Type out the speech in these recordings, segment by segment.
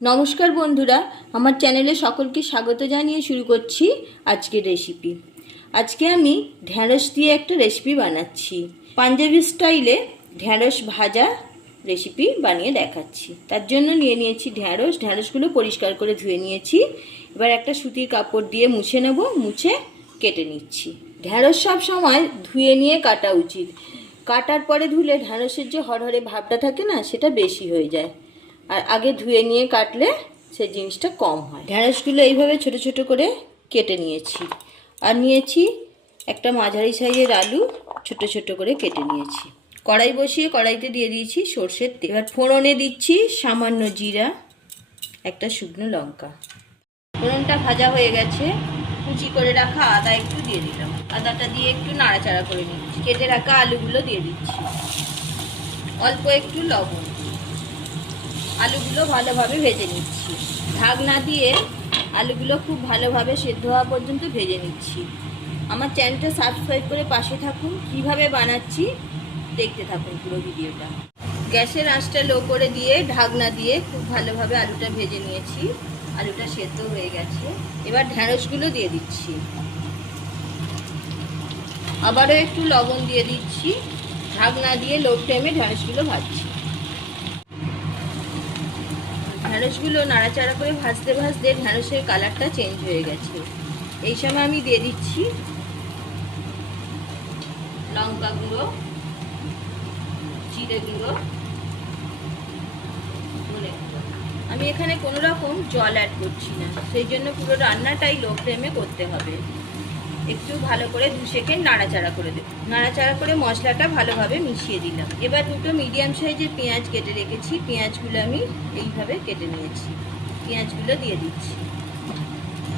নমস্কার বন্ধুরা, আমার চ্যানেলে সকলকে স্বাগত জানিয়ে শুরু করছি আজকের রেসিপি। আজকে আমি ঢ্যাঁড়স দিয়ে একটা রেসিপি বানাচ্ছি। পাঞ্জাবি স্টাইলে ঢ্যাঁড়স ভাজা রেসিপি বানিয়ে দেখাচ্ছি। তার জন্য নিয়ে নিয়েছি ঢ্যাঁড়সগুলো পরিষ্কার করে ধুয়ে নিয়েছি। এবার একটা সুতির কাপড় দিয়ে মুছে নেব, মুছে কেটে নিচ্ছি। ঢ্যাঁড়স সব সময় ধুয়ে নিয়ে কাটা উচিত। কাটার পরে ধুলে ঢ্যাঁড়সের যে হরহরে ভাবটা থাকে না, সেটা বেশি হয়ে যায়। আর আগে ধুয়ে নিয়ে কাটলে সে জিনিসটা কম হয়। ঢ্যাঁড়সগুলো এইভাবে ছোট ছোট করে কেটে নিয়েছি। আর নিয়েছি একটা মাঝারি সাইজের আলু, ছোট ছোট করে কেটে নিয়েছি। কড়াই বসিয়ে কড়াইতে দিয়ে দিয়েছি সর্ষের তেল। এবার ফোড়নে দিচ্ছি সামান্য জিরা, একটা শুকনো লঙ্কা। ফোড়নটা ভাজা হয়ে গেছে, কুচি করে রাখা আদা একটু দিয়ে দিলাম। আদাটা দিয়ে একটু নাড়াচাড়া করে নিচ্ছি। কেটে রাখা আলুগুলো দিয়ে দিচ্ছি। অল্প একটু লবণ। আলুগুলো ভালোভাবে ভেজে নিচ্ছি। ঢাকনা দিয়ে আলুগুলো খুব ভালোভাবে সেদ্ধ হওয়া পর্যন্ত ভেজে নিচ্ছি। আমার চ্যানেলটা সাবস্ক্রাইব করে পাশে থাকুন। কিভাবে বানাচ্ছি দেখতে থাকুন পুরো ভিডিওটা। গ্যাসের আঁচটা লো করে দিয়ে ঢাকনা দিয়ে খুব ভালোভাবে আলুটা ভেজে নিয়েছি। আলুটা সেদ্ধ হয়ে গেছে। এবার ঢ্যাঁড়সগুলো দিয়ে দিচ্ছি। আবারও একটু লবণ দিয়ে দিচ্ছি। ঢাকনা দিয়ে লো ফ্লেমে ঢ্যাঁড়সগুলো ভাজছি। ঢ্যাঁড়সগুলো নাড়াচাড়া করে ভাজতে ভাজতে ঢ্যাঁড়সের কালারটা চেঞ্জ হয়ে গেছে। এই সময় আমি দিয়ে দিচ্ছি লঙ্কা গুঁড়ো, জিরে গুঁড়ো, ধনে গুঁড়ো। আমি এখানে কোনো রকম জল অ্যাড করছি না, সেই জন্য পুরো রান্নাটাই লো ফ্লেমে করতে হবে। একটু ভালো করে 2 সেকেন্ড নাড়াচাড়া করে দেব। নাড়াচাড়া করে মশলাটা ভালোভাবে মিশিয়ে দিলাম। এবার দুটো মিডিয়াম সাইজের পেঁয়াজ কেটে রেখেছি। পেঁয়াজগুলো আমি এইভাবে কেটে নিয়েছি। পেঁয়াজগুলো দিয়ে দিচ্ছি।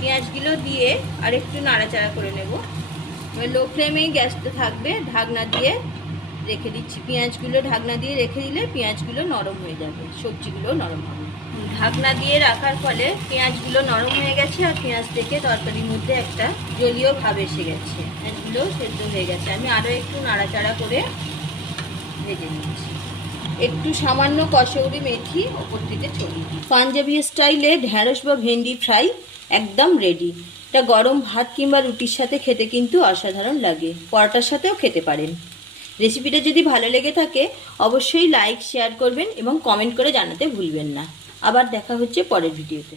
পেঁয়াজগুলো দিয়ে আর একটু নাড়াচাড়া করে নেব। এবার লো ফ্লেমেই গ্যাসটা থাকবে। ঢাকনা দিয়ে রেখে দিচ্ছি। পেঁয়াজগুলো ঢাকনা দিয়ে রেখে দিলে পেঁয়াজগুলো নরম হয়ে যাবে, সবজিগুলো নরম হবে। ঢাকনা দিয়ে রাখার ফলে পেঁয়াজগুলো নরম হয়ে গেছে। আর পেঁয়াজ থেকে তরকারির মধ্যে একটা জলীয় ভাব এসে গেছে। পেঁয়াজগুলো সেদ্ধ হয়ে গেছে। আমি আরও একটু নাড়াচাড়া করে ভেজে নিচ্ছি। একটু সামান্য কসৌরি মেথি ওপর থেকে ছড়িয়ে দিই। পাঞ্জাবি স্টাইলে ঢ্যাঁড়স বা ভেন্ডি ফ্রাই একদম রেডি। এটা গরম ভাত কিংবা রুটির সাথে খেতে কিন্তু অসাধারণ লাগে। পরোটার সাথেও খেতে পারেন। রেসিপিটা যদি ভালো লেগে থাকে অবশ্যই লাইক শেয়ার করবেন এবং কমেন্ট করে জানাতে ভুলবেন না। আবার দেখা হচ্ছে পরের ভিডিওতে।